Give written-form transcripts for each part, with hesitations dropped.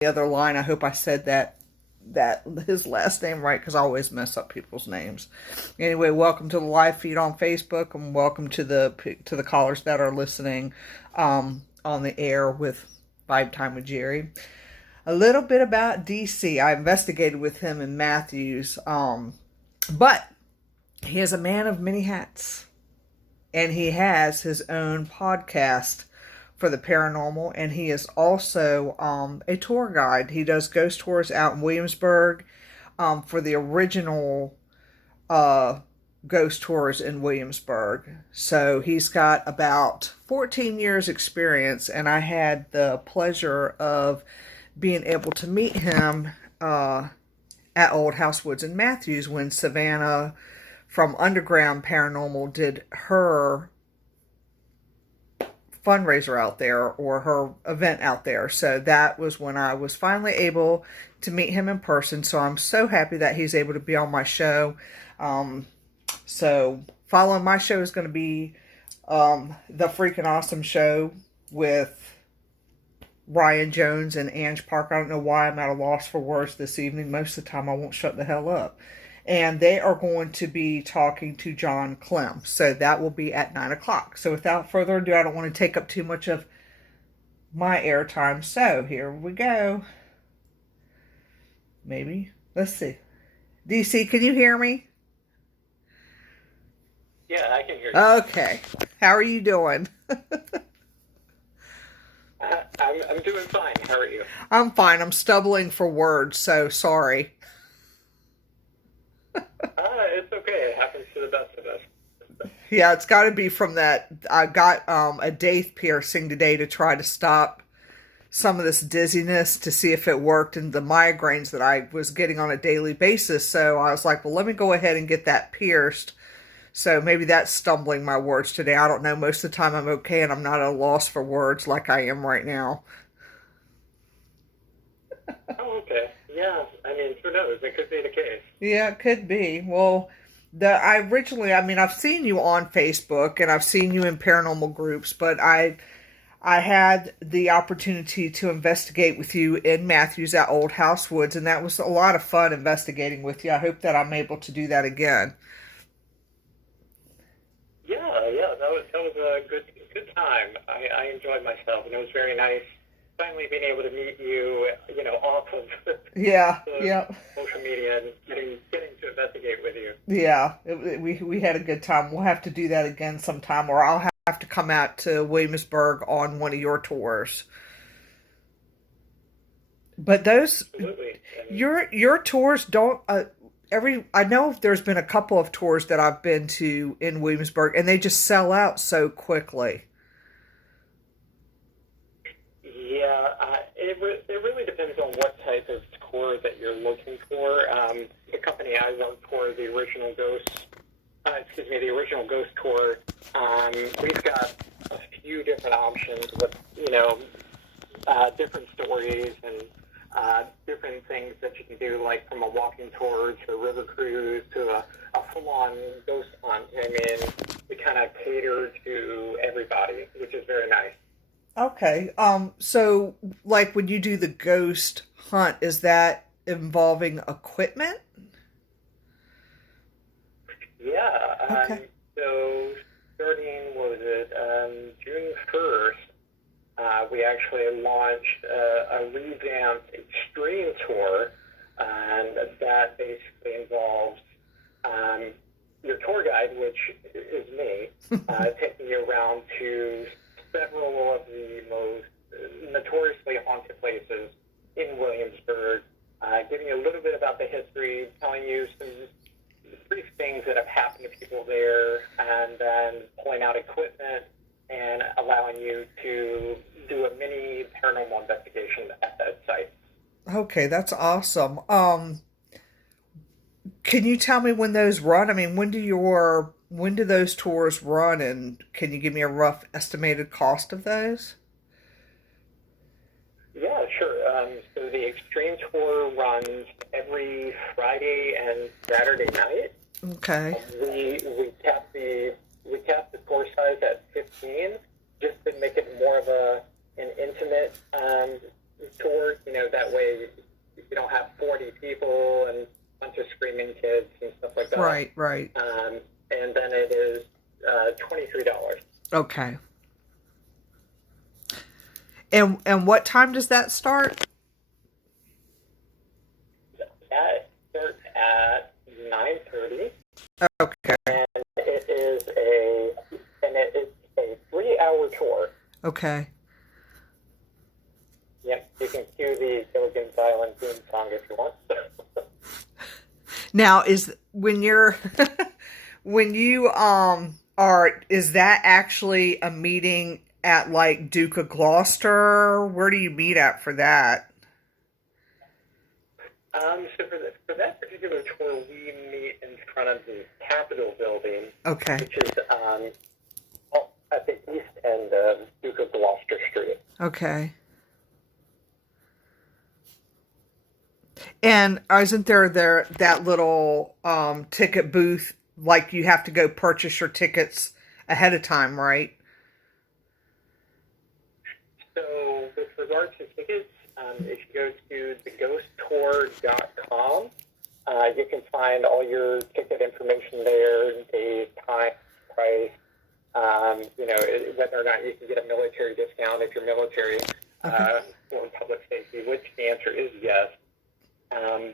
the other line. I hope I said that his last name right, because I always mess up people's names. Anyway, welcome to the live feed on Facebook, and welcome to the callers that are listening on the air with Vibe Time with Geri. A little bit about DC. I investigated with him in Matthews, but he is a man of many hats, and he has his own podcast for the paranormal, and he is also a tour guide. He does ghost tours out in Williamsburg for the original ghost tours in Williamsburg. So he's got about 14 years experience, and I had the pleasure of being able to meet him at Old House Woods in Matthews when Savannah from Underground Paranormal did her fundraiser out there, or her event out there. So that was when I was finally able to meet him in person. So I'm so happy that he's able to be on my show. So following my show is going to be the Freaking Awesome Show with Ryan Jones and Ange Park. I don't know why I'm at a loss for words this evening. Most of the time I won't shut the hell up. And they are going to be talking to John Clem. So that will be at 9 o'clock. So without further ado, I don't want to take up too much of my airtime. So here we go. Maybe. Let's see. DC, can you hear me? Yeah, I can hear you. Okay. How are you doing? I'm doing fine. How are you? I'm fine. I'm stumbling for words, so sorry. It's okay. It happens to the best of us. Yeah, it's got to be from that. I got a Daith piercing today to try to stop some of this dizziness, to see if it worked, and the migraines that I was getting on a daily basis. So I was like, well, let me go ahead and get that pierced. So maybe that's stumbling my words today. I don't know. Most of the time I'm okay, and I'm not at a loss for words like I am right now. Oh, okay. Yeah, I mean, who knows? It could be the case. Yeah, it could be. Well, I've seen you on Facebook, and I've seen you in paranormal groups, but I had the opportunity to investigate with you in Matthews at Old House Woods, and that was a lot of fun investigating with you. I hope that I'm able to do that again. Yeah, that was a good time. I enjoyed myself, and it was very nice finally being able to meet you, off of social media and getting to investigate with you. Yeah, we had a good time. We'll have to do that again sometime, or I'll have to come out to Williamsburg on one of your tours. But those, absolutely. your tours don't. I know there's been a couple of tours that I've been to in Williamsburg, and they just sell out so quickly. Yeah, it really depends on what type of tour that you're looking for. The company I work for, the original Ghost tour, we've got a few different options with, different stories and different things that you can do, like from a walking tour to a river cruise to a full-on ghost hunt. I mean, we kind of cater to everybody, which is very nice. Okay. So, like, when you do the ghost hunt, is that involving equipment? Yeah. Okay. So, starting, June 1st, we actually launched a revamped extreme tour, and that basically involves your tour guide, which is me, taking you around to several of the most notoriously haunted places in Williamsburg, giving you a little bit about the history, telling you some brief things that have happened to people there, and then pulling out equipment and allowing you to do a mini paranormal investigation at that site. Okay, that's awesome. Can you tell me when those run? I mean, when do those tours run, and can you give me a rough estimated cost of those? Yeah, sure. So the Extreme Tour runs every Friday and Saturday night. Okay. We cap the tour size at 15, just to make it more of an intimate tour. That way you don't have 40 people and a bunch of screaming kids and stuff like that. Right, right. And then it is $23. Okay. And what time does that start? That starts at 9:30. Okay. And it's a 3-hour tour. Okay. Yep, you can cue the Gilligan's Island theme song if you want. Now, when you is that actually a meeting at like Duke of Gloucester? Where do you meet at for that? So for that particular tour, we meet in front of the Capitol building, Okay. which is at the east end of Duke of Gloucester Street. Okay. And isn't there that little ticket booth, like you have to go purchase your tickets ahead of time, right? So with regards to tickets, if you go to theghosttour.com, you can find all your ticket information there, the time, price, whether or not you can get a military discount if you're military, or public safety, which the answer is yes.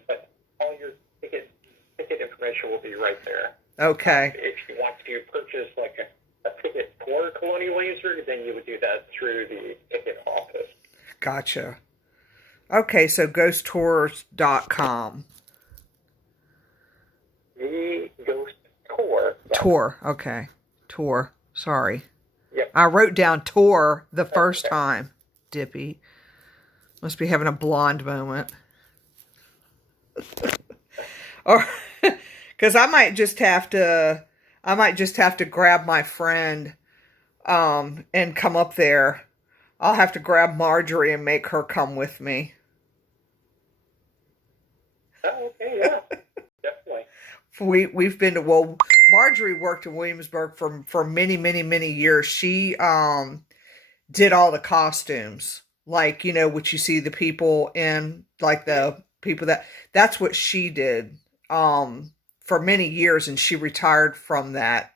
But all your ticket information will be right there. Okay. If you want to purchase like a ticket for Colonial Williamsburg, then you would do that through the ticket office. Gotcha. Okay, so ghosttours.com. The Ghost Tour. Tour. Okay. Tour. Sorry. Yep. I wrote down tour the first time. Dippy. Must be having a blonde moment. Or because I might just have to grab my friend and come up there. I'll have to grab Marjorie and make her come with me. Oh, okay, yeah. Definitely. We've been to, Marjorie worked in Williamsburg for many, many, many years. She did all the costumes. Like, what you see the people in, like the people that's what she did for many years, and she retired from that.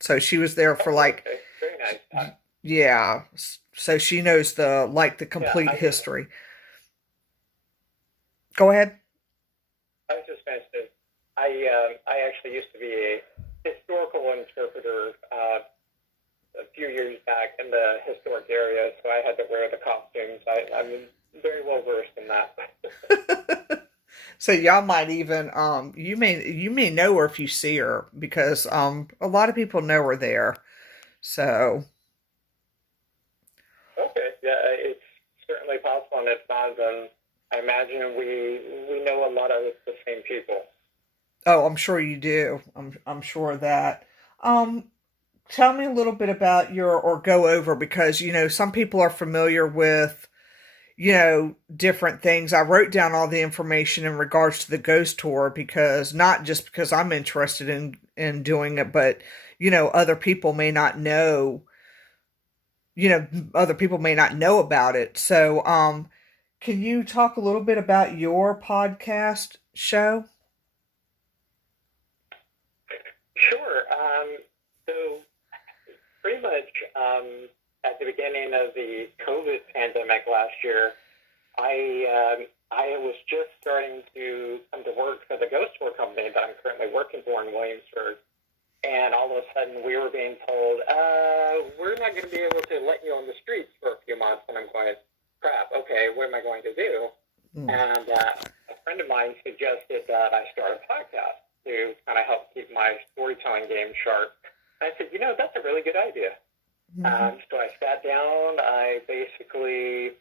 So she was there for like, okay. Very nice. Yeah. So she knows the complete history. Go ahead. I was just going to say, I actually used to be a historical interpreter a few years back in the historic area, so I had to wear the costumes. I'm very well versed in that. So y'all might even you may know her if you see her, because a lot of people know her there. So okay, yeah, it's certainly possible, and if not, then I imagine we know a lot of the same people. Oh, I'm sure you do. I'm sure of that. Tell me a little bit about or go over, because some people are familiar with different things. I wrote down all the information in regards to the ghost tour, because not just because I'm interested in doing it, but other people may not know. Other people may not know about it. So, can you talk a little bit about your podcast show? Sure. So pretty much at the beginning of the COVID pandemic last year, I was just starting to come to work for the ghost tour company that I'm currently working for in Williamsburg. And all of a sudden we were being told, we're not going to be able to let you on the streets for a few months. And I'm going, crap, okay, what am I going to do? And a friend of mine suggested that I start a podcast to kind of help keep my storytelling game sharp. And I said, that's a really good idea. So I sat down, I basically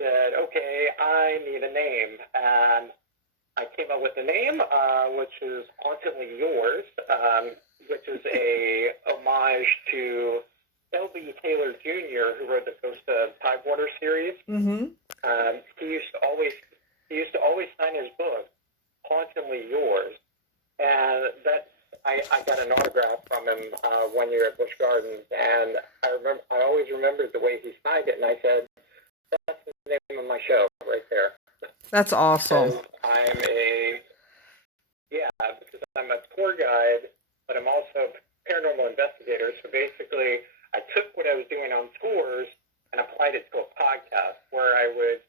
said, okay, I need a name. And I came up with a name, which is Hauntedly Yours, which is a homage to L.B. Taylor Jr., who wrote the Ghost of Tidewater series. Mm-hmm. He used to always sign his book, Hauntedly Yours. And I got an autograph from him 1 year at Busch Gardens, and I always remembered the way he signed it, and I said, that's the name right there. That's awesome. Because I'm a tour guide, but I'm also a paranormal investigator. So basically, I took what I was doing on tours and applied it to a podcast where I would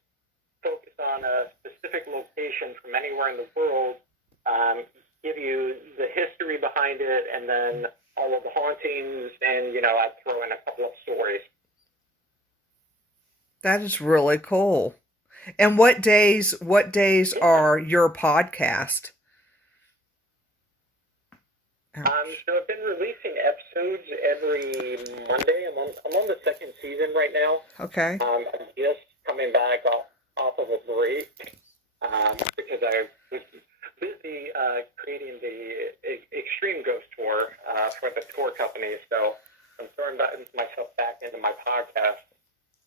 focus on a specific location from anywhere in the world, give you the history behind it, and then all of the hauntings, and, I'd throw in a couple of stories. That is really cool. And what days are your podcast? So I've been releasing episodes every Monday. I'm on the second season right now. Okay. I'm just coming back off of a break because I was busy creating the Extreme Ghost Tour for the tour company. So I'm throwing myself back into my podcast.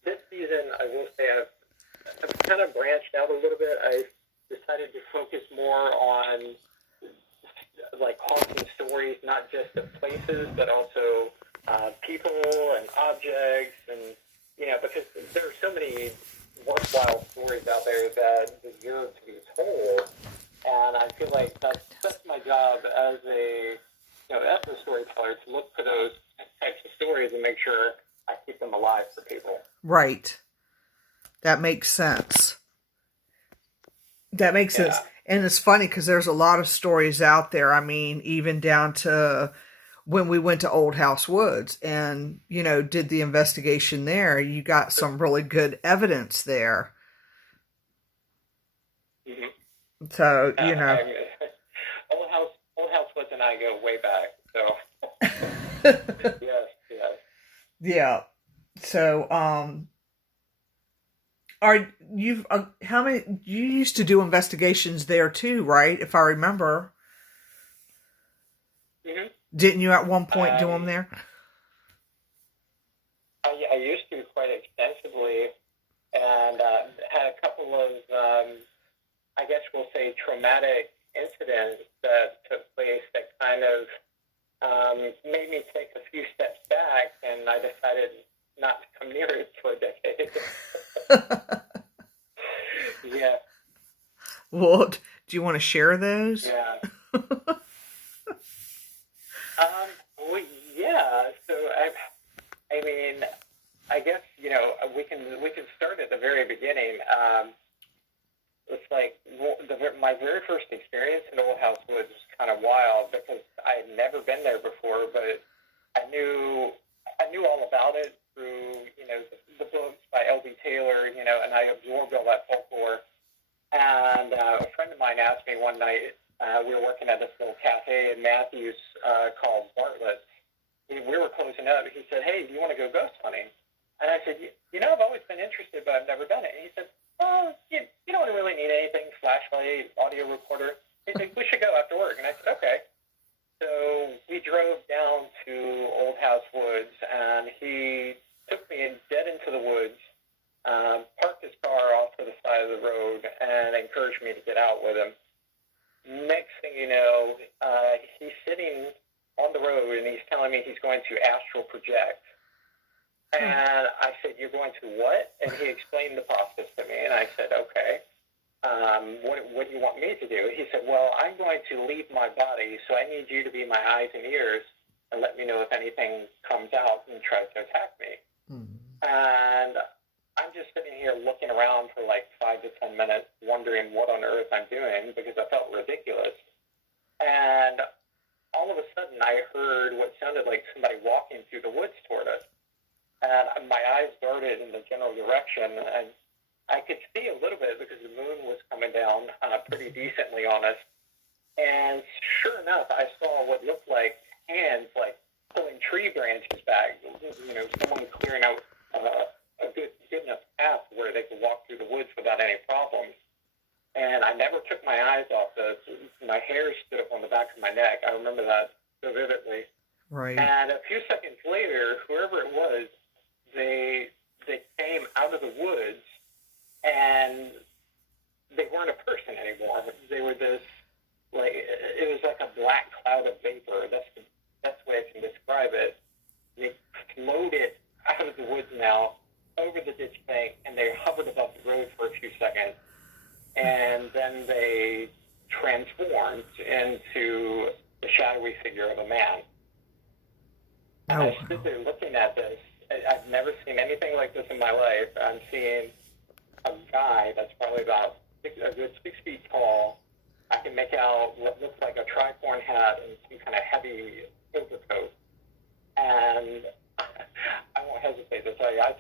This season, I will say I've kind of branched out a little bit. I decided to focus more on like haunting stories, not just of places, but also people and objects, and because there are so many worthwhile stories out there that deserve to be told, and I feel like that's my job as a storyteller, to look for those types of stories and make sure I keep them alive for people. Right. That makes sense. That makes sense. And it's funny because there's a lot of stories out there. I mean, even down to when we went to Old House Woods and, did the investigation there, you got some really good evidence there. Mm-hmm. So, Old House Woods and I go way back. So, yes. Yeah. So, how many, you used to do investigations there too, right? If I remember. Mm-hmm. Didn't you at one point do them there? I used to quite extensively, and had a couple of, I guess we'll say, traumatic incidents that took place that kind of made me take a few steps back, and I decided not to come near it for a decade. Yeah. Well, do you want to share those? Yeah. Well, yeah. So I mean, I guess we can start at the very beginning. It's like my very first experience in Old House Woods was kind of wild because I had never been there before, but I knew all about it through the books by L.B. Taylor, and I absorbed all that folklore. And a friend of mine asked me one night, we were working at this little cafe in Matthews called Bartlett's. We were closing up. He said, "Hey, do you want to go ghost hunting?" And I said, I've always been interested, but I've never done it." And he said, "Oh, you don't really need anything, flashlight, audio recorder." He said, "We should go after work." And I said, "Okay." So we drove down to Old House Woods, and he took me dead into the woods, parked his car off to the side of the road, and encouraged me to get out with him. Next thing you know, he's sitting on the road, and he's telling me he's going to astral project. And I said, "You're going to what?" And he explained the process to me, and I said, "Okay. What do you want me to do?" He said, "Well, I'm going to leave my body, so I need you to be my eyes and ears and let me know if anything comes out and tries to attack me." Mm-hmm. And I'm just sitting here looking around for like 5 to 10 minutes, wondering what on earth I'm doing because I felt ridiculous. And all of a sudden, I heard what sounded like somebody walking through the woods toward us. And my eyes darted in the general direction, and I could see a little bit because the moon was coming down pretty decently on us. And sure enough, I saw what looked like hands like pulling tree branches back. Someone clearing out a good enough path where they could walk through the woods without any problems. And I never took my eyes off this. My hair stood up on the back of my neck. I remember that so vividly. Right. And a few seconds later, whoever it was, they came out of the woods, and they weren't a person anymore. They were this, like, it was like a black cloud of vapor. That's the way I can describe it. They floated out of the woods now, over the ditch bank, and they hovered above the road for a few seconds, and then they transformed into the shadowy figure of a man. And I stood there looking at this. I've never seen anything like this in my life. I'm seeing a guy that's probably about a good 6 feet tall. I can make out what looks like a tricorn hat and some kind of heavy overcoat. And I won't hesitate to tell you, I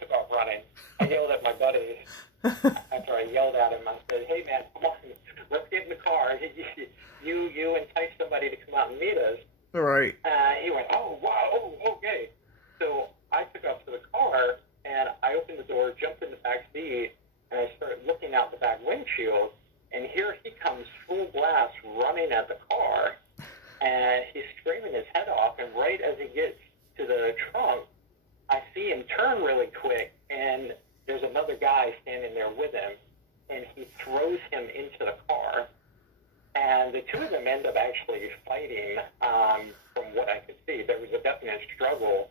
took off running. I yelled at my buddy after I yelled at him. I said, "Hey man, come on, let's get in the car. You entice somebody to come out and meet us." Right. He went, "Oh wow, oh okay." So I took off to the car, and I opened the door, jumped in the back seat, and I started looking out the back windshield. And here he comes full blast running at the car, and he's screaming his head off. And right as he gets to the trunk, I see him turn really quick, and there's another guy standing there with him, and he throws him into the car. And the two of them end up actually fighting, from what I could see. There was a definite struggle.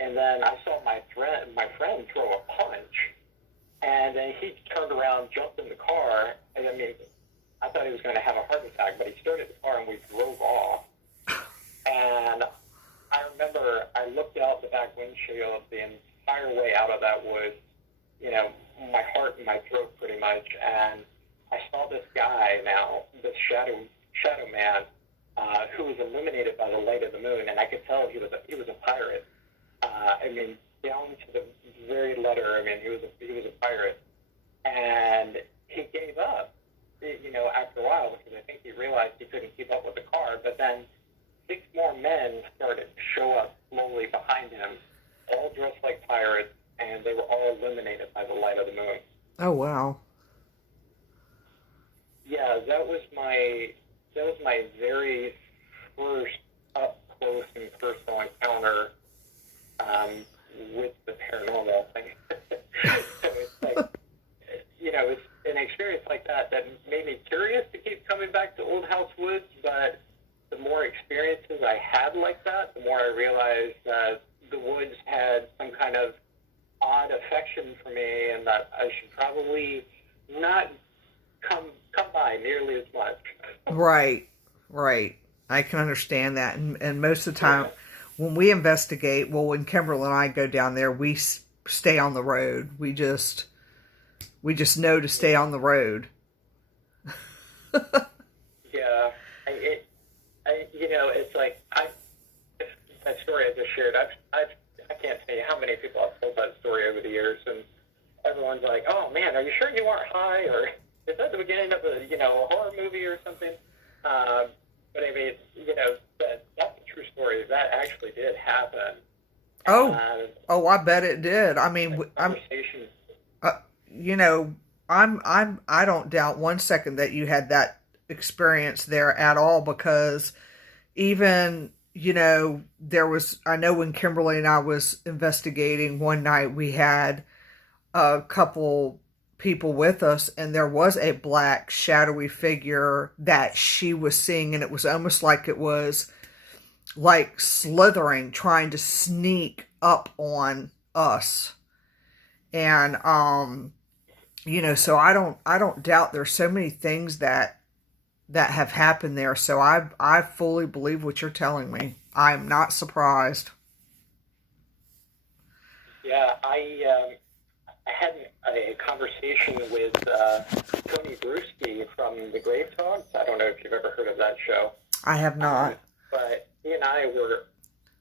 And then I saw my friend throw a punch. And then he turned around, jumped in the car. And I mean, I thought he was going to have a heart attack, but he started the car and we drove off. And I remember I looked out the back windshield the entire way out of that woods, you know, my heart in my throat pretty much. And I saw this guy now, this shadow man, who was illuminated by the light of the moon, and I could tell he was a pirate. I mean, down to the very letter. I mean, he was a pirate, and he gave up, you know, after a while because I think he realized he couldn't keep up with the car. But then 6 more men started to show up slowly behind him, all dressed like pirates, and they were all illuminated by the light of the moon. Oh wow. Yeah, that was my very first up close and personal encounter with the paranormal thing. So it's like, you know, it's an experience like that made me curious to keep coming back to Old House Woods. But the more experiences I had like that, the more I realized that the woods had some kind of odd affection for me, and that I should probably not come by nearly as much. Right. I can understand that. And most of the time, when we investigate, well, when Kimberly and I go down there, we stay on the road. We just know to stay on the road. Yeah. You know, it's like, that story I just shared, I can't tell you how many people I've told that story over the years, and everyone's like, "Oh man, are you sure you weren't high?" Or is that the beginning of a horror movie or something? But I mean, you know, that's a true story. That actually did happen. Oh, I bet it did. I mean, you know, I don't doubt 1 second that you had that experience there at all, because even, you know, I know when Kimberly and I was investigating one night, we had a couple people with us, and there was a black shadowy figure that she was seeing, and it was almost like it was like slithering, trying to sneak up on us. And you know, so I don't doubt there's so many things that have happened there. So I fully believe what you're telling me. I'm not surprised. Yeah, I had a conversation with Tony Bruschi from the Grave Talks. I don't know if you've ever heard of that show. I have not. But he and I were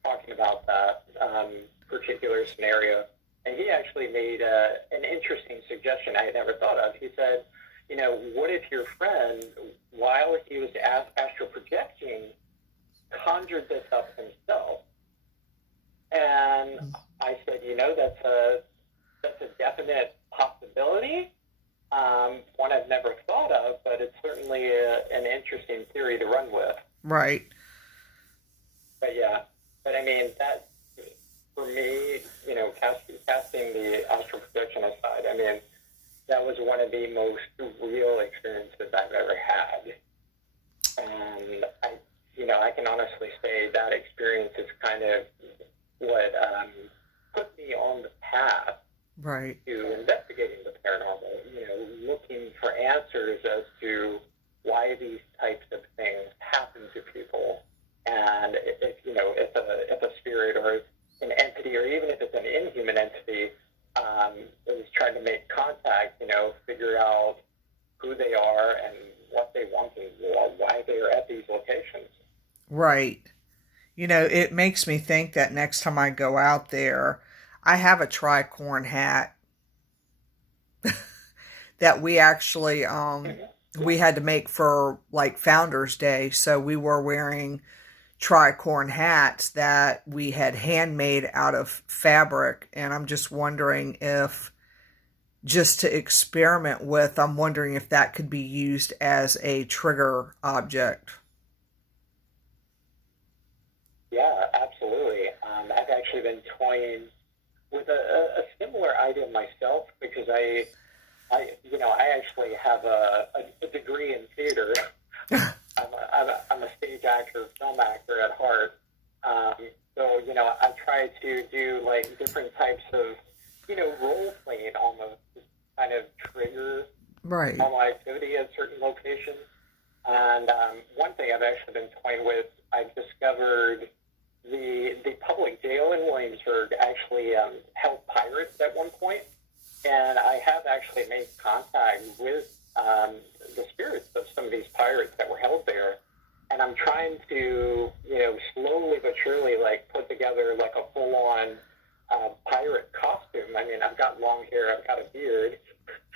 talking about that particular scenario, and he actually made an interesting suggestion I had never thought of. He said, you know, what if your friend, while he was astral projecting, conjured this up himself? And I said, you know, that's a definite possibility. One I've never thought of, but it's certainly an interesting theory to run with. Right. But yeah, I mean, that, for me, you know, casting the astral projection aside, I mean, that was one of the most real experiences I've ever had. And I can honestly say that experience is kind of what put me on the path Right. to investigating the paranormal, looking for answers as to why these types of things happen to people. And if a spirit or an entity, or even if it's an inhuman entity, is trying to make contact, figure out who they are and what they want or why they are at these locations. Right. It makes me think that next time I go out there, I have a tricorn hat that we actually we had to make for like Founders Day. So we were wearing tricorn hats that we had handmade out of fabric, and I'm just wondering if, just to experiment with, I'm wondering if that could be used as a trigger object. Yeah, absolutely. I've actually been toying with a similar idea myself, because I actually have a degree in theater. I'm a stage actor, film actor at heart. So, I try to do like different types of, role playing almost, kind of trigger Right. normal activity at certain locations. And one thing I've actually been toying with, I've discovered the public jail in Williamsburg actually held pirates at one point. And I have actually made contact with the spirits of some of these pirates that were held there. And I'm trying to, slowly but surely, like, put together, like, a full-on pirate costume. I mean, I've got long hair, I've got a beard.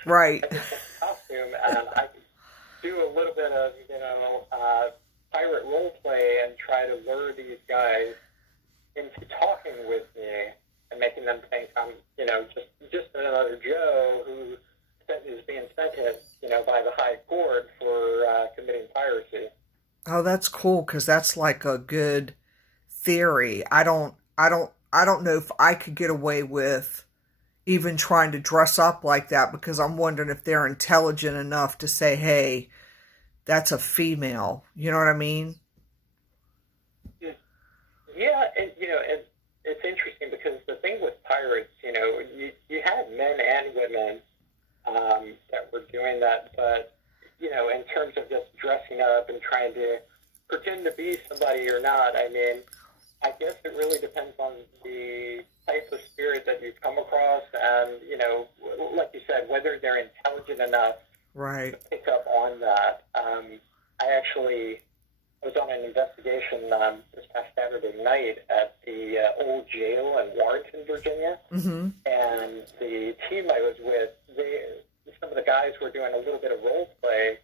Right. I just have a costume, and I can do a little bit of, pirate role play and try to lure these guys into talking with me and making them think I'm, just another Joe who is being sentenced, by the high court for committing piracy. Oh, that's cool, because that's like a good theory. I don't know if I could get away with even trying to dress up like that, because I'm wondering if they're intelligent enough to say, hey, that's a female. You know what I mean? Yeah, and it's interesting, because the thing with pirates, you had men and women that were doing that, but in terms of just dressing up and trying to pretend to be somebody or not, I mean, I guess it really depends on the type of spirit that you come across, and like you said, whether they're intelligent enough Right. to pick up on that. I was on an investigation this past Saturday night at the old jail in Warrenton, Virginia, Mm-hmm. and the team I was with, some of the guys were doing a little bit of role play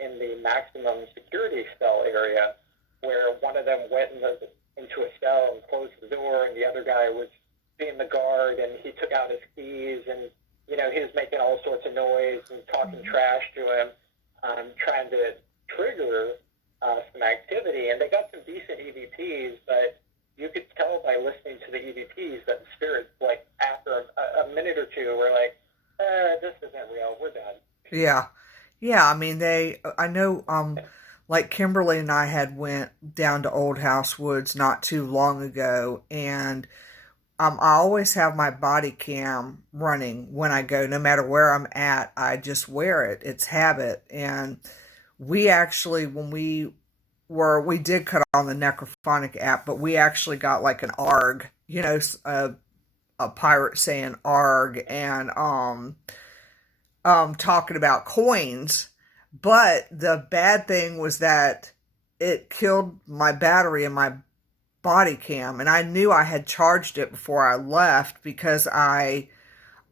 in the maximum security cell area, where one of them went into a cell and closed the door, and the other guy was being the guard, and he took out his keys, and he was making all sorts of noise and talking trash to him, trying to trigger some activity. And they got some decent EVPs, but you could tell by listening to the EVPs that the spirits, like, after a minute or two, were like, this isn't real, we're done. Yeah. Yeah, I mean, I know, like Kimberly and I had went down to Old House Woods not too long ago, and I always have my body cam running when I go, no matter where I'm at. I just wear it. It's habit. And we actually, when we did cut on the Necrophonic app, but we actually got like an ARG, a pirate saying ARG, and talking about coins. But the bad thing was that it killed my battery in my body cam, and I knew I had charged it before I left, because I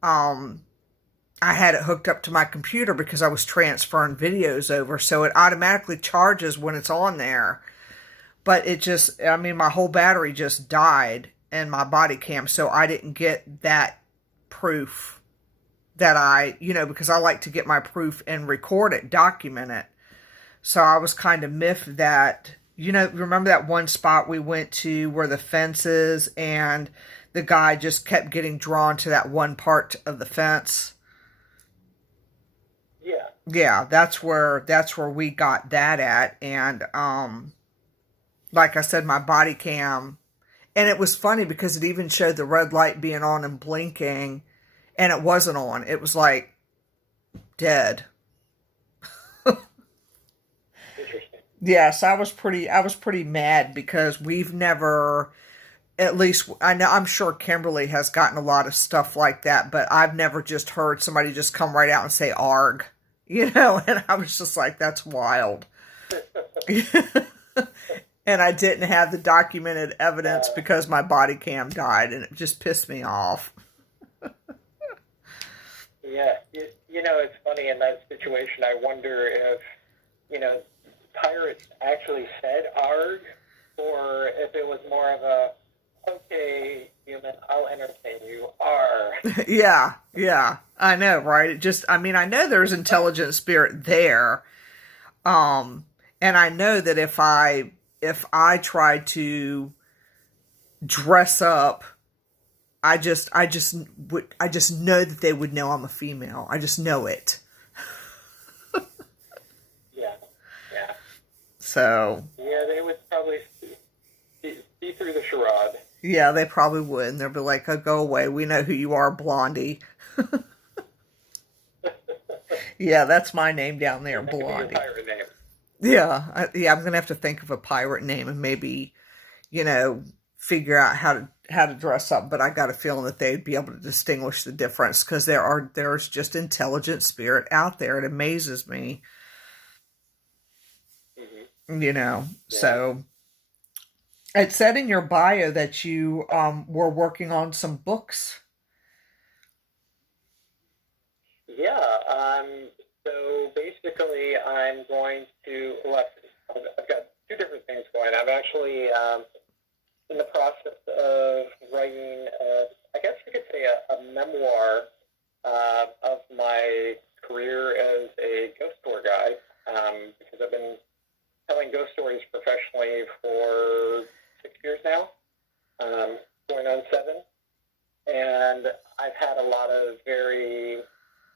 had it hooked up to my computer because I was transferring videos over, so it automatically charges when it's on there. But my whole battery just died in my body cam, so I didn't get that proof that because I like to get my proof and record it, document it. So I was kind of miffed that, remember that one spot we went to where the fence is, and the guy just kept getting drawn to that one part of the fence? Yeah. Yeah, that's where we got that at. And like I said, my body cam, and it was funny because it even showed the red light being on and blinking, and it wasn't on. It was like dead. Interesting. Yes, I was pretty mad because we've never, at least I know, I'm sure Kimberly has gotten a lot of stuff like that, but I've never just heard somebody just come right out and say arg, and I was just like, that's wild. And I didn't have the documented evidence because my body cam died, and it just pissed me off. Yeah, it's funny in that situation. I wonder if, pirates actually said "arg," or if it was more of a, "Okay, human, I'll entertain you, arg." Yeah, yeah, I know, right? I know there's intelligent spirit there. Um, and I know that if I tried to dress up, I just know that they would know I'm a female. I just know it. Yeah, yeah, So, yeah. They would probably see through the charade. yeah, they probably would. And they'll be like, oh, go away. We know who you are, Blondie. Yeah, that's my name down there, That could be your Blondie. pirate name. Yeah, I'm going to have to think of a pirate name and maybe, figure out how to dress up. But I got a feeling that they'd be able to distinguish the difference because there's just intelligent spirit out there. It amazes me, Yeah. So it said in your bio that you were working on some books. Yeah. So basically, I'm going to. Well, I've got two different things going. I'm actually in the process of writing. I guess you could say a memoir of my career as a ghost tour guide. Because I've been telling ghost stories professionally for 6 years now, going on 7, and I've had a lot of very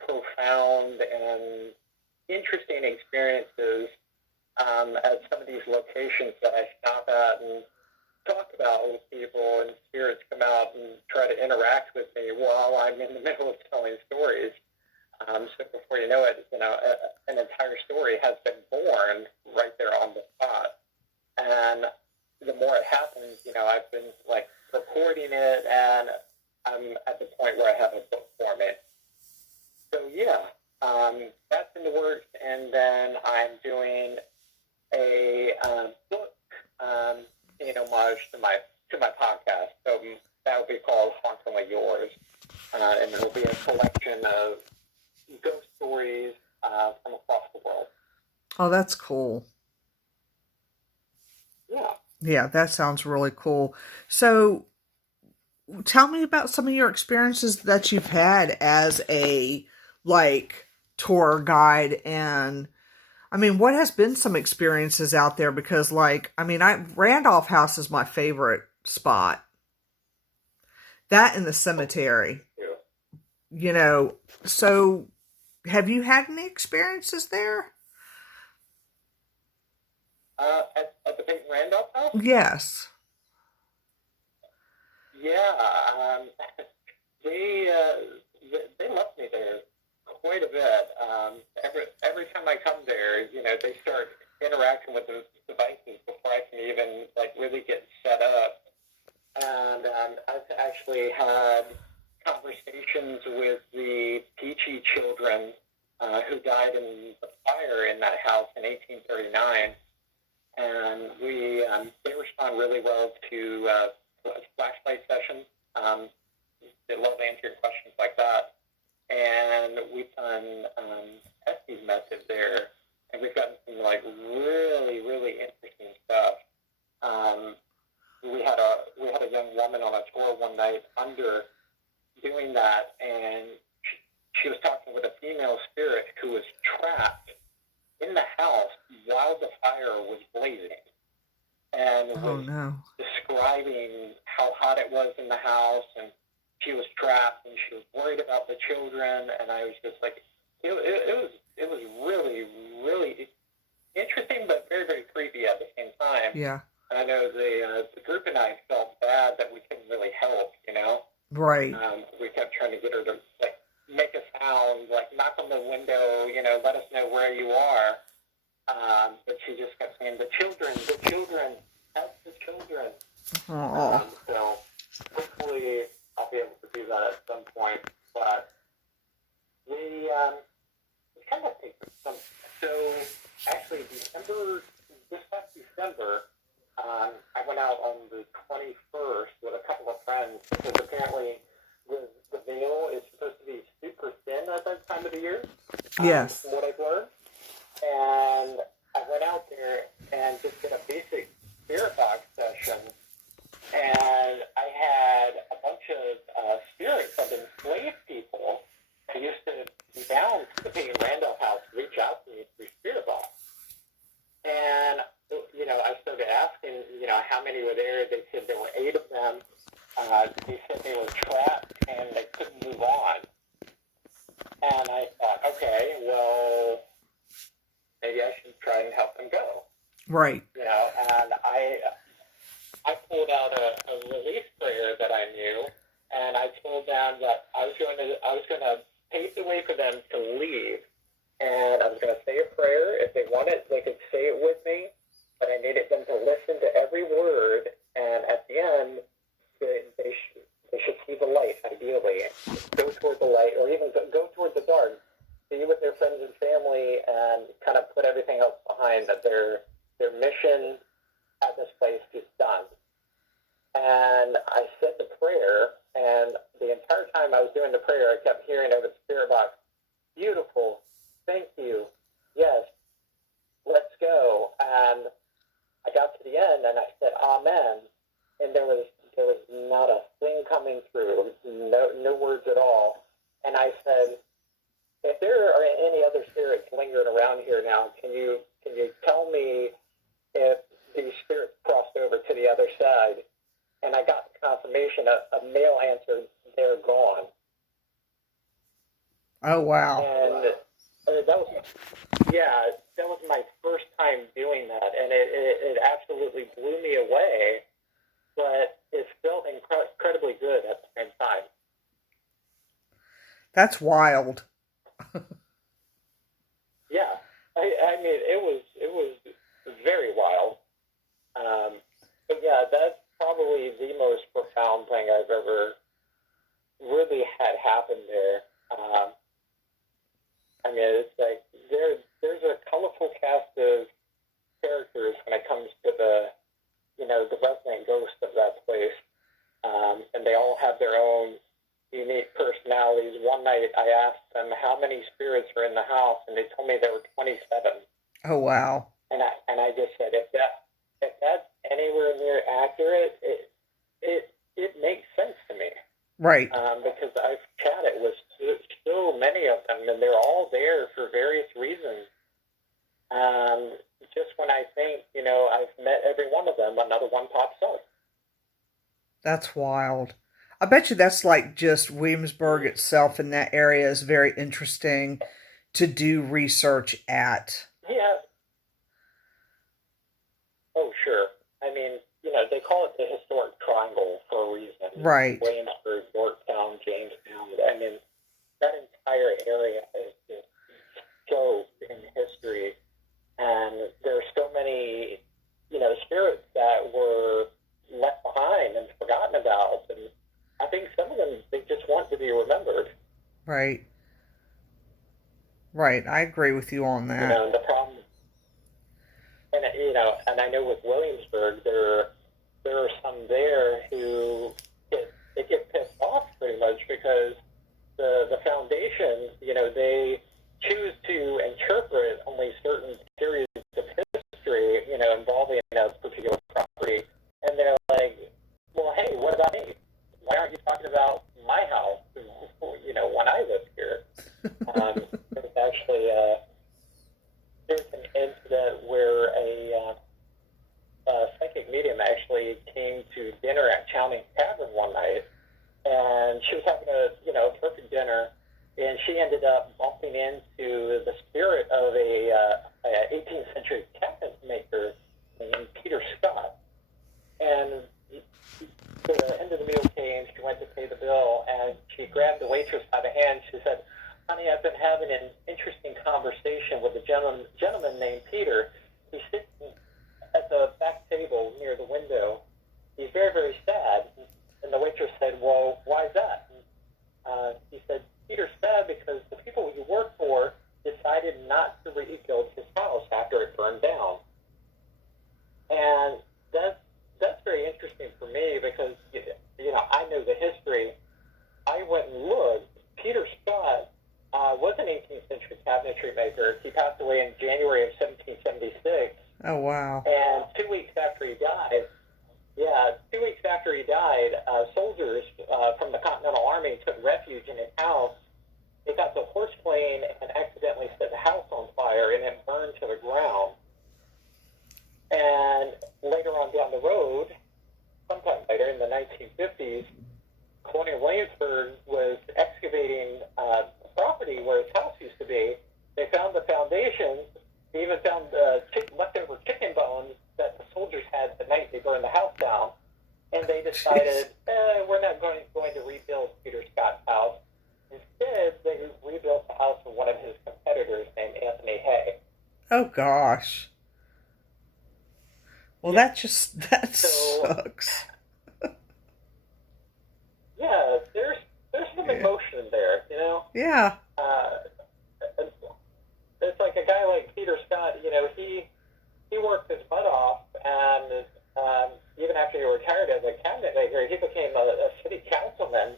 profound and interesting experiences at some of these locations that I stop at and talk about with people, and spirits come out and try to interact with me while I'm in the middle of telling stories. So before you know it, an entire story has been born right there on the spot. And the more it happens, I've been like recording it, and I'm at the point where I have a book format. So yeah, that's in the works, and then I'm doing a book in homage to my podcast. So that will be called Hauntingly Yours, and it'll be a collection of ghost stories from across the world. Oh, that's cool. Yeah. Yeah, that sounds really cool. So, tell me about some of your experiences that you've had as a tour guide, and what has been some experiences out there? Because Randolph House is my favorite spot. That and the cemetery. Yeah. So have you had any experiences there? At the Peyton Randolph House? Yes. Yeah. They left me there quite a bit. Every time I come there, they start interacting with the devices before I can even really get set up. And I've actually had conversations with the Peachy children who died in the fire in that house in 1839, and they respond really well to flashlight sessions. They love answering questions like that. And we've done Estes method there, and we've gotten some really, really interesting stuff. We had a young woman on a tour one night under doing that, and she was talking with a female spirit who was trapped in the house while the fire was blazing, and was describing how hot it was in the house, and she was trapped, and she was worried about the children, and I was just like, it was really, really interesting, but very, very creepy at the same time. Yeah. And I know the group and I felt bad that we couldn't really help, Right. We kept trying to get her to let us know where you are. But she just kept saying, the children, help the children. So hopefully I'll be able to do that at some point. But we kind of take some. So actually, this past December, I went out on the 21st with a couple of friends because apparently the veil is supposed to be super thin at that time of the year. Yes. From what I've learned. And I went out there and just did a basic spirit box session. And I had a bunch of spirits of enslaved people who used to be down to the Peyton Randolph house reach out to me through spirit box. And, I started asking, how many were there. They said there were 8 of them. They said they were trapped and they couldn't move on. And I thought, okay, well, maybe I should try and help them go. Right. And I pulled out a release prayer that I knew, and I told them that I was going to pave the way for them to leave, and I was going to say a prayer. If they wanted, they could say it with me, but I needed them to listen to every word, and at the end, they should see the light, ideally. Go toward the light, or even go toward the dark. Be with their friends and family, and kind of put everything else behind. That their mission at this place is done. And I said the prayer, and the entire time I was doing the prayer, I kept hearing over the spirit box, "Beautiful, thank you, yes, let's go." And I got to the end, and I said, "Amen," and there was not a thing coming through, no words at all. And I said, if there are any other spirits lingering around here now, can you tell me if these spirits crossed over to the other side? And I got the confirmation, a male answered, "They're gone." Oh, wow. And that was my first time doing that, and it absolutely blew me away, but it felt incredibly good at the same time. That's wild. Yeah, I mean, it was very wild. But yeah, that's probably the most profound thing I've ever really had happen there. I mean, it's like there's a colorful cast of characters when it comes to the resident ghost of that place, and they all have their own unique personalities. One night I asked them how many spirits were in the house, and they told me there were 27. Oh, wow. And I just said, if that's anywhere near accurate, it makes sense to me. Right. Because I've chatted with so many of them, and they're all there for various reasons. Just when I think, I've met every one of them, another one pops up. That's wild. I bet you that's like just Williamsburg itself in that area is very interesting to do research at. Yeah. Oh, sure. I mean, they call it the historic triangle for a reason. Right. Williamsburg, Yorktown, Jamestown. I mean, that entire area is just so in history. And there are so many, spirits that were left behind and forgotten about. And I think some of them, they just want to be remembered. Right. Right. I agree with you on that. The problem, and I know with Williamsburg, there are some there who get pissed off pretty much because the foundation, they choose to interpret only certain periods of history, involving a particular property, and they're like, well, hey, what about me? Why aren't you talking about my house, when I lived here? There's actually there's an incident where a psychic medium actually came to dinner at Chowning Tavern one night, and she was having a perfect dinner, and she ended up bumping into the spirit of a 18th century cabinet maker named Peter Scott. And the end of the meal came, she went to pay the bill, and she grabbed the waitress by the hand. She said, "Honey, I've been having an interesting conversation gentleman named Peter. He's sitting at the back table near the window. He's very, very sad. And the waitress said, well, why is that? He said, Peter's sad because the people he worked for decided not to rebuild his house after it burned down. And that's very interesting for me because, I know the history. I went and looked. Peter Scott was an 18th century cabinetry maker. He passed away in January of 1776. Oh, wow. And 2 weeks after he died, soldiers from the Continental Army took refuge in his house. They got the horse plane and accidentally set the house on fire, and it burned to the ground. And later on down the road, sometime later in the 1950s, Colonial Williamsburg was excavating the property where his house used to be. They found the foundations. They even found leftover chicken bones that the soldiers had the night they burned the house down. And they decided, we're not going to rebuild Peter Scott's house. Instead, they rebuilt the house of one of his competitors named Anthony Hay. Oh, gosh. Well, that sucks. Yeah, there's some emotion there, Yeah. It's like a guy like Peter Scott, he worked his butt off, and even after he retired as a cabinet maker, he became a city councilman,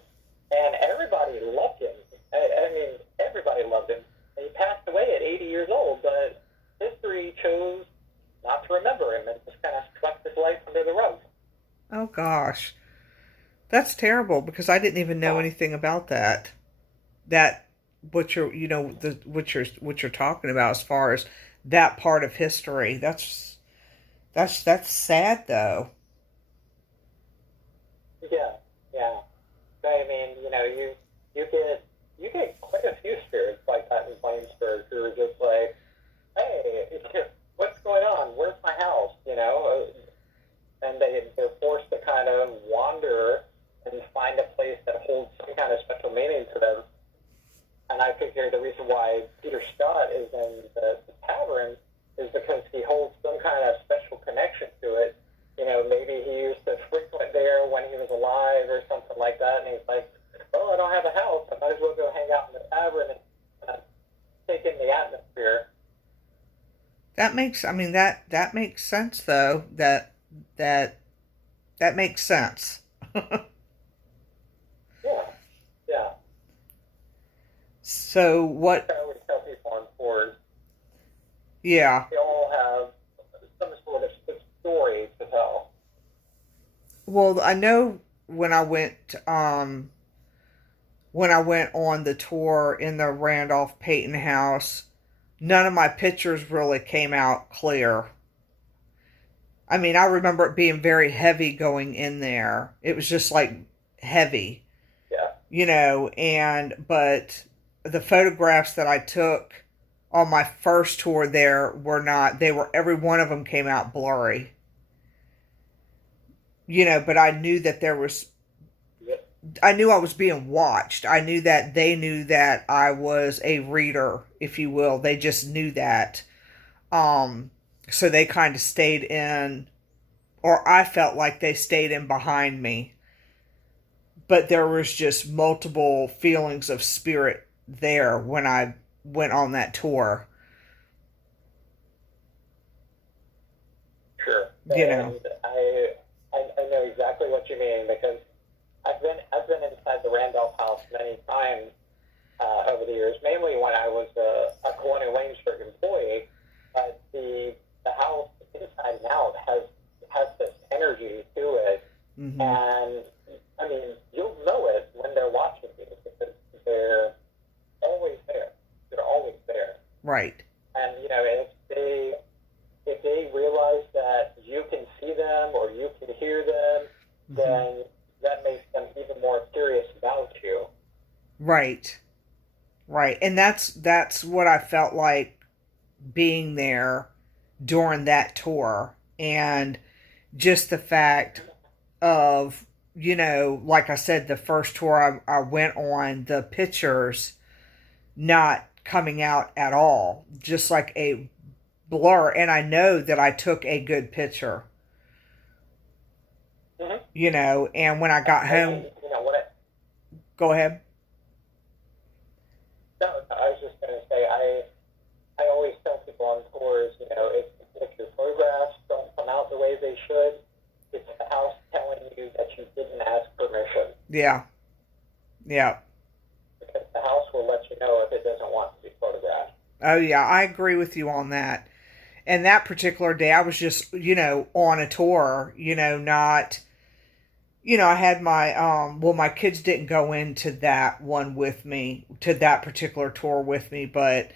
and everybody loved him. I mean, everybody loved him. And he passed away at 80 years old, but history chose not to remember him and just kind of swept his life under the rug. Oh, gosh. That's terrible because I didn't even know anything about that. What you're talking about as far as that part of history. That's sad though. Yeah. I mean, you get quite a few spirits like that in Williamsburg who are just like, hey, what's going on? Where's my house? And they're forced to kind of wander and find a place that holds some kind of special meaning to them. And I figure the reason why Peter Scott is in the tavern is because he holds some kind of special connection to it. Maybe he used to frequent there when he was alive or something like that. And he's like, well, I don't have a house. I might as well go hang out in the tavern and take in the atmosphere. That makes sense though. That makes sense. Yeah. So what? I always tell people on tours. Yeah. They all have some sort of story to tell. Well, I know when I went on the tour in the Randolph Payton house, none of my pictures really came out clear. I mean, I remember it being very heavy going in there. It was just like heavy. Yeah. But the photographs that I took on my first tour there every one of them came out blurry. But I knew that I knew I was being watched. I knew that they knew that I was a reader, if you will. They just knew that. So they kind of stayed in, or I felt like they stayed in behind me. But there was just multiple feelings of spirit there when I went on that tour. Sure. And I know exactly what you mean because I've been inside the Randolph house many times over the years, mainly when I was a Colonial Williamsburg employee. But the house inside and out has this energy to it, Mm-hmm. and I mean you'll know it when they're watching you because they're always there. They're always there. Right. And if they realize that you can see them or you can hear them, mm-hmm. then that makes them even more curious about you. Right. And that's what I felt like being there during that tour. And just the fact of, like I said, the first tour I went on, the pictures not coming out at all, just like a blur. And I know that I took a good picture, you know, and when I got home, You know what? go ahead. No, I was just going to say, I always tell people on tours, you know, if your photographs don't come out the way they should, it's the house telling you that you didn't ask permission. Yeah. Yeah. Because the house will let you know if it doesn't want to be photographed. Oh, yeah. I agree with you on that. And that particular day, I was just, you know, on a tour, you know, not, you know, I had my, well, my kids didn't go into that one with me, to that particular tour with me, but,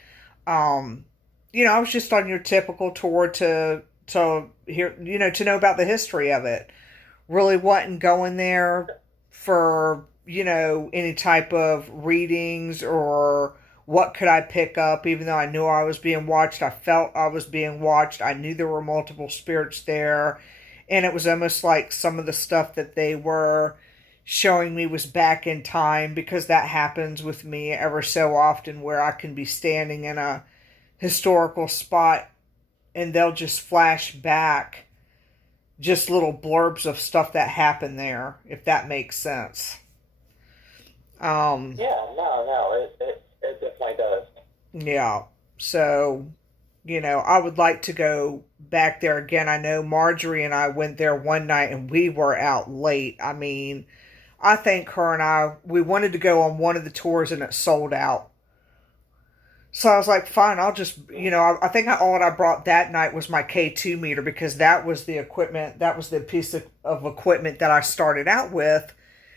you know, I was just on your typical tour to hear, you know, to know about the history of it. Really wasn't going there for, you know, any type of readings or what could I pick up, even though I knew I was being watched. I felt I was being watched. I knew there were multiple spirits there. And it was almost like some of the stuff that they were showing me was back in time, because that happens with me ever so often, where I can be standing in a historical spot and they'll just flash back just little blurbs of stuff that happened there, if that makes sense. Yeah, no, it definitely does. Yeah. So, you know, I would like to go back there again. I know Marjorie and I went there one night and we were out late. I mean, I think her and I, we wanted to go on one of the tours and it sold out. So I was like, fine, I'll just, you know, I think all that I brought that night was my K2 meter, because that was the equipment, that was the piece of equipment that I started out with.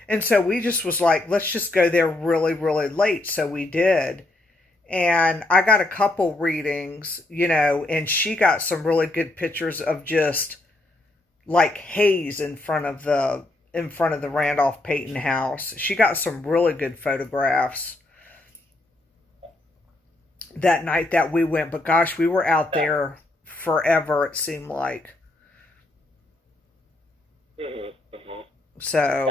And so we just was like, let's just go there really, really late. So we did. And I got a couple readings, you know, and she got some really good pictures of just like haze in front of the Randolph Payton house. She got some really good photographs that night that we went, but gosh, we were out there forever, it seemed like. So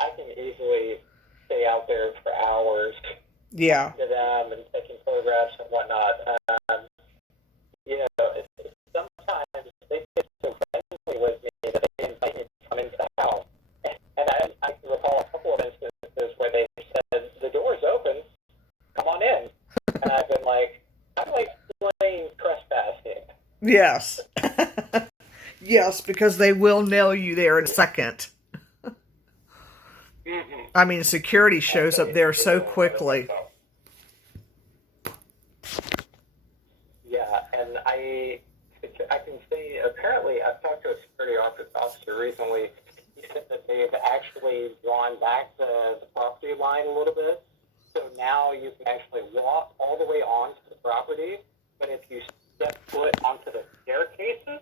I can easily stay out there for hours. Yeah. To them and taking photographs and whatnot. You know, sometimes they get so friendly with me that they invite me to come into the house. And I can recall a couple of instances where they said, the door's open, come on in. And I've been like, how do I explain trespassing? Yes. Yes, because they will nail you there in a second. I mean, security shows up there so quickly. Yeah, and I can say, apparently, I've talked to a security officer recently. He said that they've actually drawn back the property line a little bit. So now you can actually walk all the way onto the property, but if you step foot onto the staircases,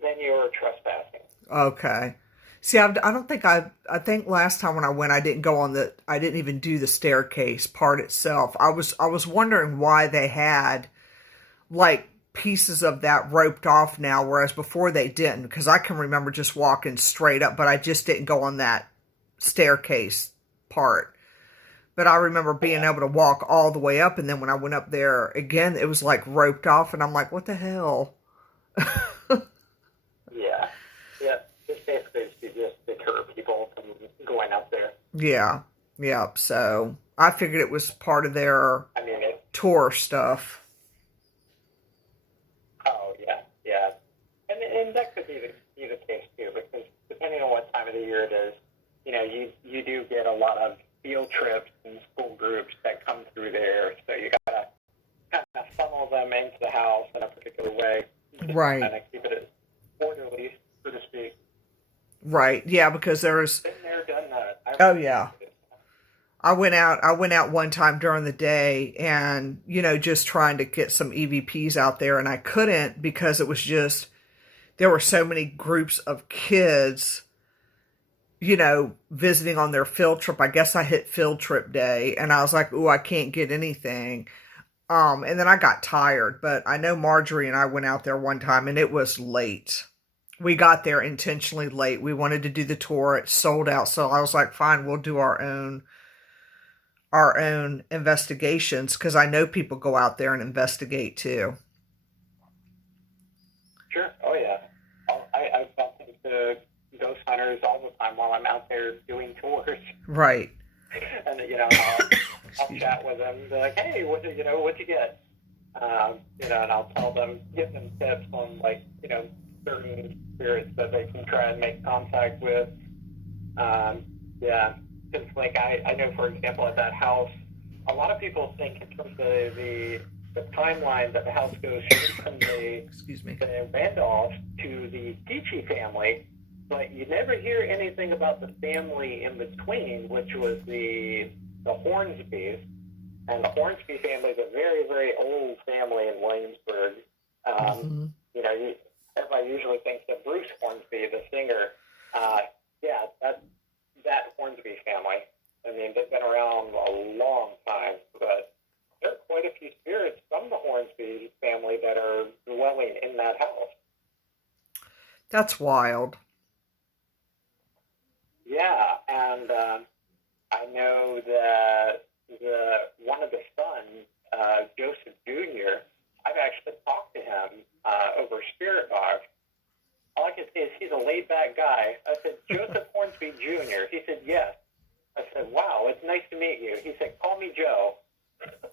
then you're trespassing. Okay. See, I don't think I think last time when I went, I didn't even do the staircase part itself. I was wondering why they had like pieces of that roped off now, whereas before they didn't, because I can remember just walking straight up, but I just didn't go on that staircase part. But I remember being able to walk all the way up, and then when I went up there again, it was like roped off, and I'm like, what the hell? Yeah. It's basically to just deter people from going up there. Yeah. So I figured it was part of their tour stuff. Oh, yeah. And that could be the case, too, because depending on what time of the year it is, you know, you do get a lot of field trips and school groups that come through there, so you gotta kind of funnel them into the house in a particular way. Right. Kind of keep it orderly, so to speak. Right. Yeah, because there was. Been there, done that. Oh yeah. I went out one time during the day, and you know, just trying to get some EVPs out there, and I couldn't because it was just there were so many groups of kids, you know, visiting on their field trip. I guess I hit field trip day, and I was like, "Ooh, I can't get anything." And then I got tired, but I know Marjorie and I went out there one time, and it was late. We got there intentionally late. We wanted to do the tour. It sold out, so I was like, "Fine, we'll do our own." our own investigations, because I know people go out there and investigate too. Sure. Oh yeah. I bump into ghost hunters all the time while I'm out there doing tours, Right. and I'll chat with them. Be like, hey, what'd you get? And I'll tell them, give them tips on certain spirits that they can try and make contact with. Yeah, because I know, for example, at that house, a lot of people think in terms of the timeline that the house goes from the Excuse me. Randolph to the Tichy family, but you never hear anything about the family in between, which was the Hornsbys. And the Hornsby family is a very, very old family in Williamsburg. Mm-hmm. Everybody usually thinks that Bruce Hornsby, the singer, yeah, that Hornsby family. I mean, they've been around a long time, but there are quite a few spirits from the Hornsby family that are dwelling in that house. That's wild. Yeah, and I know that one of the sons, Joseph Jr., I've actually talked to him over Spirit Box. All I can say is he's a laid-back guy. I said, Joseph Hornsby Jr. He said, yes. I said, wow, it's nice to meet you. He said, call me Joe.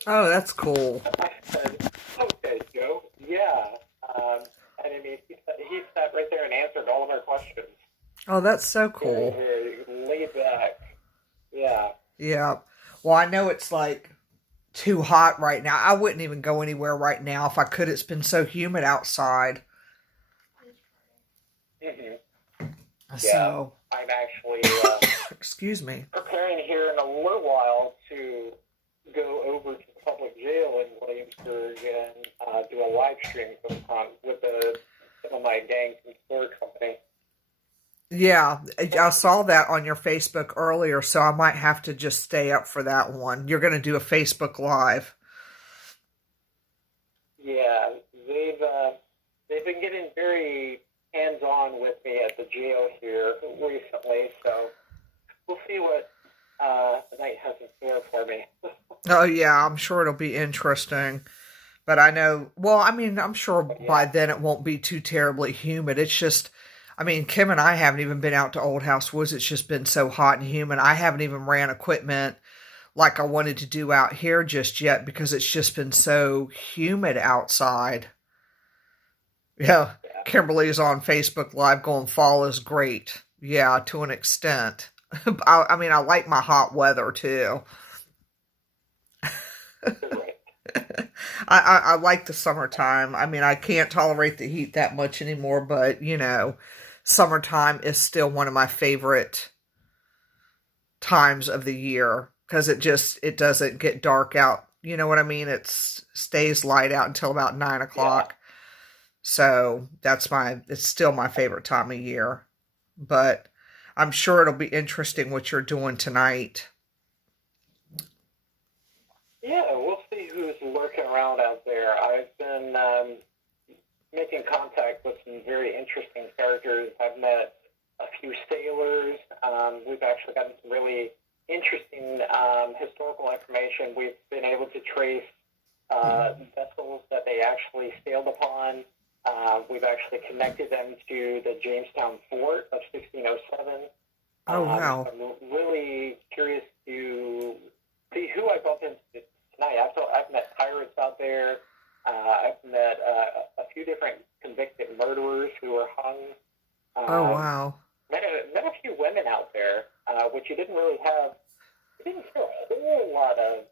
Oh, that's cool. I said, okay, Joe. Yeah. And I mean, he sat right there and answered all of our questions. Oh, that's so cool. Very, very laid back. Yeah. Yeah. Well, I know it's like too hot right now. I wouldn't even go anywhere right now if I could. It's been so humid outside. Mm-hmm. So, yeah, I'm actually excuse me, preparing here in a little while to go over to the public jail in Williamsburg and do a live stream sometime with some of my gang from store company. Yeah, I saw that on your Facebook earlier, so I might have to just stay up for that one. You're going to do a Facebook Live. Yeah, they've been getting very hands-on with me at the jail here recently, so we'll see what the night has in store for me. Oh, yeah, I'm sure it'll be interesting. But I know, well, I mean, I'm sure by then it won't be too terribly humid. It's just, I mean, Kim and I haven't even been out to Old House Woods. It's just been so hot and humid. I haven't even ran equipment like I wanted to do out here just yet because it's just been so humid outside. Yeah, Kimberly's on Facebook Live going, fall is great. Yeah, to an extent. I mean, I like my hot weather too. I like the summertime. I mean, I can't tolerate the heat that much anymore, but, summertime is still one of my favorite times of the year because it doesn't get dark out. You know what I mean? It stays light out until about 9 o'clock. Yeah. So it's still my favorite time of year. But I'm sure it'll be interesting what you're doing tonight. Yeah, we'll see who's lurking around out there. I've been making contact with some very interesting characters. I've met a few sailors. We've actually gotten some really interesting historical information. We've been able to trace vessels that they actually sailed upon. We've actually connected them to the Jamestown Fort of 1607. Oh, wow. I'm really curious to see who I bump into tonight. I've met pirates out there. I've met a few different convicted murderers who were hung. Oh, wow. Met a few women out there, which you didn't really have. You didn't hear a whole lot of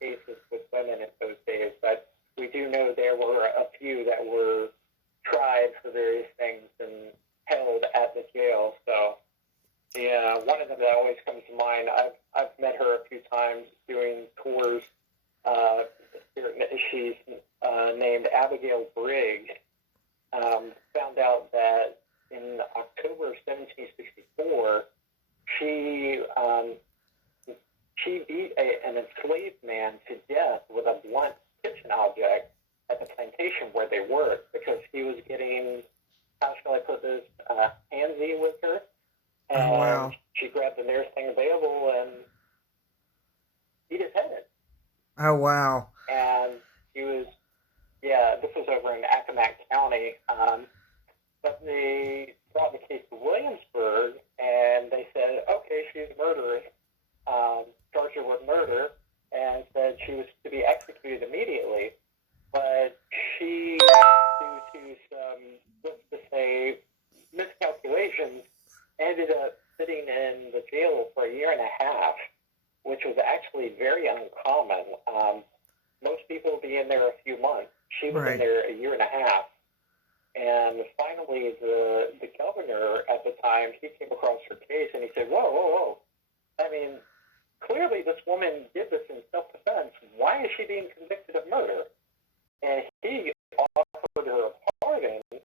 cases with women in those days, but we do know there were a few that were tried for various things and held at the jail. So, yeah, one of them that always comes to mind, I've met her a few times doing tours. She's named Abigail Briggs. Found out that in October of 1764, she beat an enslaved man to death with a blunt kitchen object at the plantation where they worked because he was getting, how shall I put this, handsy with her. And oh, wow. She grabbed the nearest thing available and beat his head Oh, wow. in. And he was, yeah, this was over in Accomack County. But they brought the case to Williamsburg, and they said, okay, she's a murderer, charged her with murder, and said she was to be executed immediately. But she, due to some, let's just say, miscalculations, ended up sitting in the jail for a year and a half, which was actually very uncommon. Most people would be in there a few months. She was in there a year and a half. And finally, the governor at the time, he came across her case and he said, whoa, whoa, whoa. I mean, clearly this woman did this in self-defense. Why is she being convicted of murder? And he offered her a pardon, but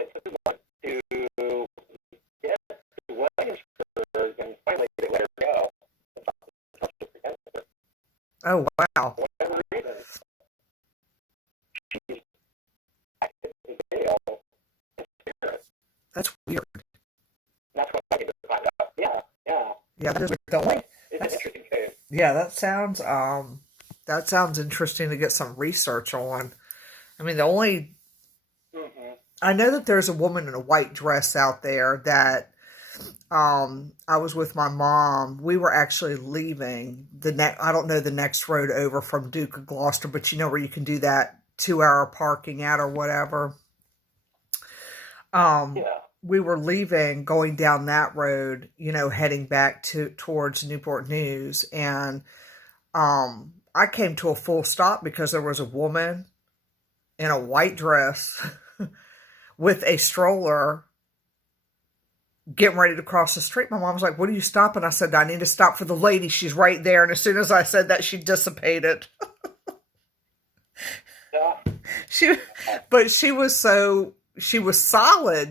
it took too long to get to Williamsburg, and finally they let her go. Oh, wow. For whatever reason, she's active in jail in spirit. That's weird. That's what I need to find out. Yeah, yeah. Yeah, that is weird. The only, It's an interesting case. yeah, that sounds interesting to get some research on. I mean, the only, I know that there's a woman in a white dress out there that, I was with my mom. We were actually leaving I don't know the next road over from Duke of Gloucester, but you know where you can do that 2-hour parking at or whatever. Yeah. We were leaving, going down that road, you know, heading back towards Newport News, and I came to a full stop because there was a woman in a white dress with a stroller getting ready to cross the street. My mom was like, what are you stopping? I said, I need to stop for the lady. She's right there. And as soon as I said that, she dissipated. Yeah. But she was solid.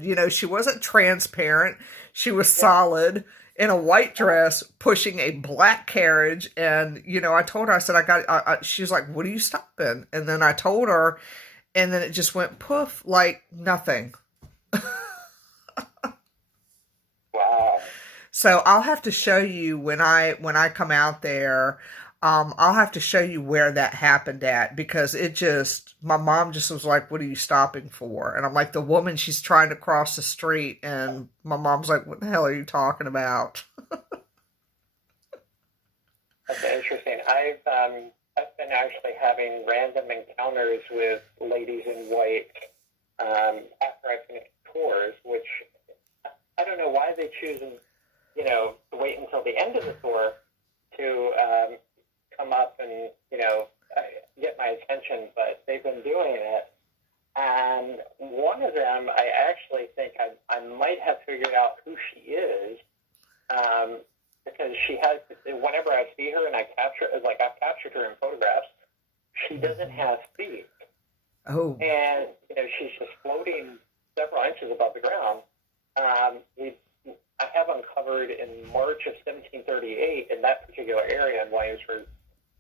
You know, she wasn't transparent. She was solid in a white dress pushing a black carriage. And, you know, I told her, I said, she was like, what are you stopping? And then I told her, and then it just went poof, like nothing. Wow. So I'll have to show you when I come out there. I'll have to show you where that happened at, because my mom just was like, what are you stopping for? And I'm like, the woman, she's trying to cross the street. And my mom's like, what the hell are you talking about? That's interesting. I've been actually having random encounters with ladies in white after I finish tours, which I don't know why they choose, you know, to wait until the end of the tour to come up and, you know, get my attention, but they've been doing it. And one of them, I actually think I might have figured out who she is, because she has, whenever I see her and I've captured her in photographs, she doesn't have feet. Oh. And, you know, she's just floating several inches above the ground. I have uncovered in March of 1738 in that particular area in Williamsburg,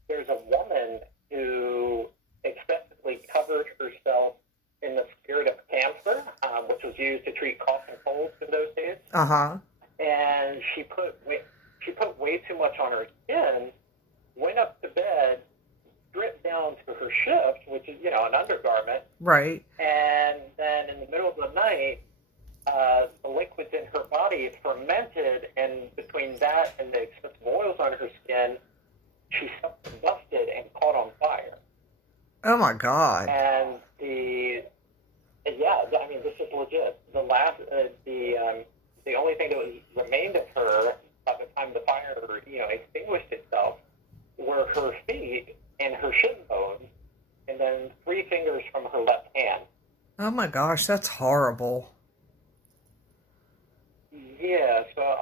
there's a woman who excessively covered herself in the spirit of camphor, which was used to treat cough and colds in those days. Uh-huh. And she put way too much on her skin, went up to bed, stripped down to her shift, which is, you know, an undergarment. Right. And then in the middle of the night, the liquids in her body fermented, and between that and the excessive oils on her skin, she self-combusted and caught on fire. Oh my God. And this is legit. The only thing that remained of her by the time the fire, you know, extinguished itself were her feet and her shin bones, and then 3 fingers from her left hand. Oh my gosh, that's horrible. Yeah, so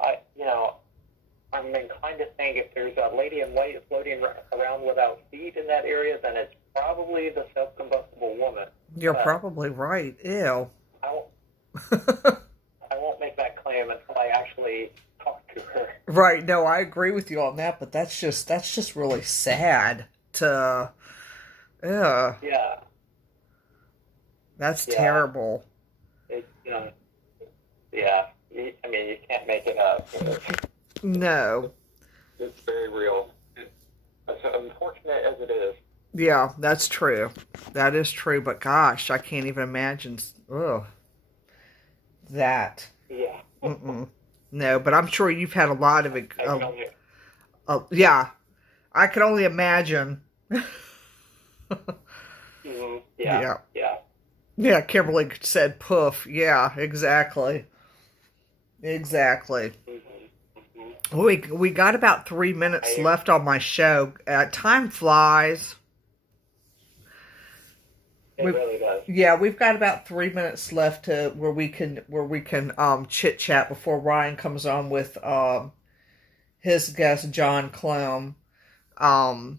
I'm inclined to think if there's a lady in white floating around without feet in that area, then it's probably the self-combustible woman. You're probably right. Ew. I won't make that claim until I actually talk to her. Right. No, I agree with you on that, but that's just really sad to, yeah. Yeah. That's terrible. Yeah. I mean, you can't make it up. No. It's very real. as unfortunate as it is. Yeah, that's true. That is true. But gosh, I can't even imagine. Ugh, that. Yeah. Mm-mm. No, but I'm sure you've had a lot of it. I can only, Yeah, I can only imagine. yeah, Yeah. yeah. Yeah, Kimberly said poof. Yeah, exactly. Exactly. Mm-hmm. We got about 3 minutes I, left on my show. Time flies. it really does. Yeah, we've got about 3 minutes left to where we can chit chat before Ryan comes on with his guest John Clem. Um,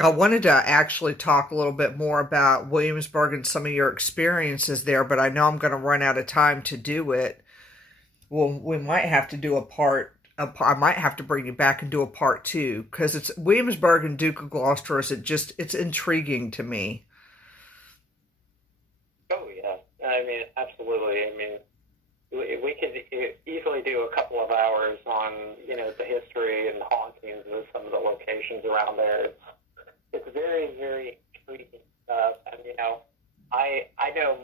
I wanted to actually talk a little bit more about Williamsburg and some of your experiences there, but I know I'm going to run out of time to do it. Well, we might have to do I might have to bring you back and do a part two because it's Williamsburg and Duke of Gloucester. It's intriguing to me. oh, yeah. I mean, absolutely. I mean, we could easily do a couple of hours on, the history and hauntings of some of the locations around there. It's very, very intriguing stuff. And, I know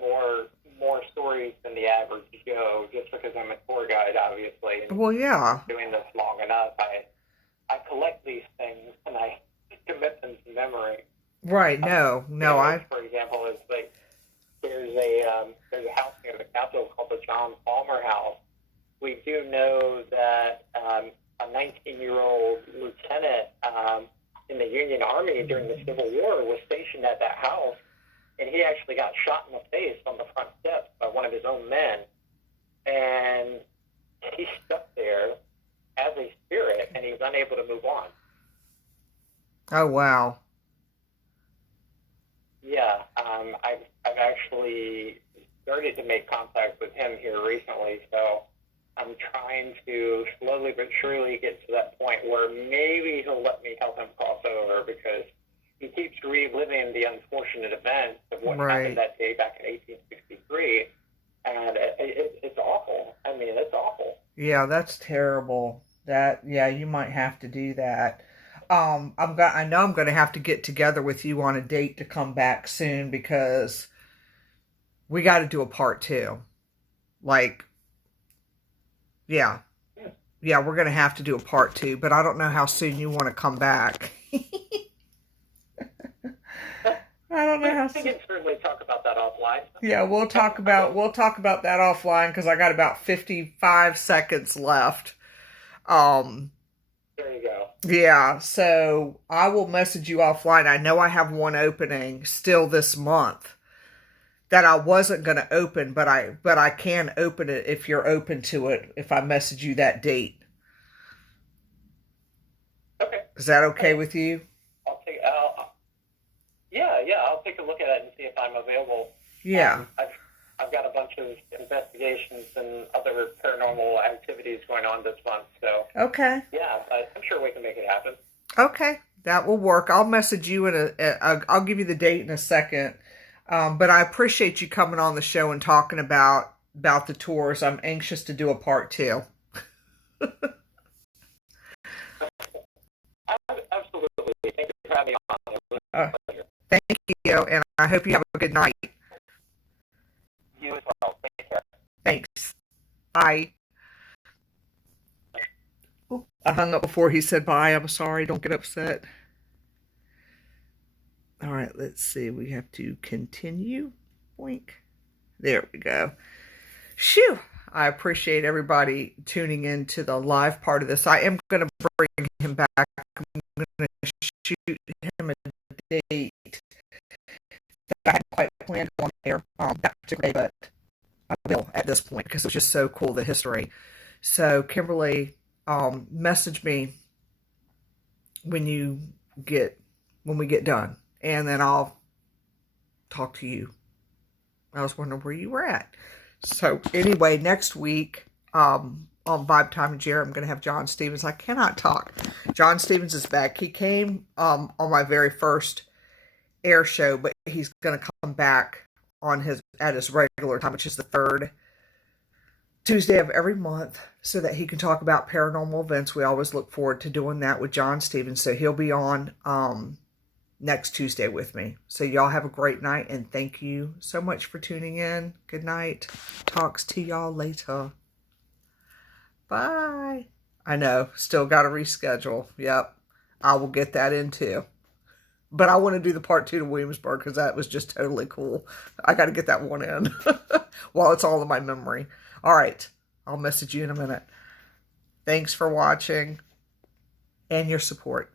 more stories than the average Joe just because I'm a tour guide, obviously. And Well, yeah. doing this long enough, I collect these things and I commit them to memory. Right. No. For example, is like there's a house near the Capitol called the John Palmer House. We do know that a 19-year-old lieutenant in the Union Army during the Civil War was stationed at that house, and he actually got shot in the face on the front steps by one of his own men, and he's stuck there as a spirit, and he's unable to move on. Oh, wow. Yeah, I've actually started to make contact with him here recently, so I'm trying to slowly but surely get to that point where maybe he'll let me help him cross over because he keeps reliving the unfortunate events of what happened that day back in 1863, and it's awful. I mean, it's awful. Yeah, that's terrible. You might have to do that. I know I'm going to have to get together with you on a date to come back soon because we got to do a part two. Yeah, we're going to have to do a part two, but I don't know how soon you want to come back. I don't know how soon. We can certainly talk about that offline. Yeah, we'll talk about that offline because I got about 55 seconds left. There you go. Yeah, so I will message you offline. I know I have one opening still this month that I wasn't going to open, but I can open it if you're open to it if I message you that date. Okay. Is that okay with you? I'll take a look at it and see if I'm available. Yeah. I've got a bunch of investigations and other paranormal activities going on this month, so. Okay. Yeah, I'm sure we can make it happen. Okay, that will work. I'll message you I'll give you the date in a second. But I appreciate you coming on the show and talking about the tours. I'm anxious to do a part two. Absolutely. Thank you for having me on. Thank you, and I hope you have a good night. You as well. Take care. Thanks. Bye. Ooh, I hung up before he said bye. I'm sorry. Don't get upset. All right, let's see. We have to continue. Boink. There we go. Shoo! I appreciate everybody tuning in to the live part of this. I am going to bring him back. I'm going to shoot him a date that I hadn't quite planned on there that particular day, but I will at this point because it was just so cool, the history. So, Kimberly, message me when we get done, and then I'll talk to you. I was wondering where you were at. So anyway, next week on Vibe Time and Geri, I'm going to have John Stevens. I cannot talk. John Stevens is back. He came on my very first air show, but he's going to come back at his regular time, which is the third Tuesday of every month so that he can talk about paranormal events. We always look forward to doing that with John Stevens. So he'll be on next Tuesday with me. So y'all have a great night, and thank you so much for tuning in. Good night. Talks to y'all later. Bye. I know, still got to reschedule. Yep, I will get that in too. But I want to do the part 2 to Williamsburg because that was just totally cool. I got to get that one in while it's all in my memory. All right, I'll message you in a minute. Thanks for watching and your support.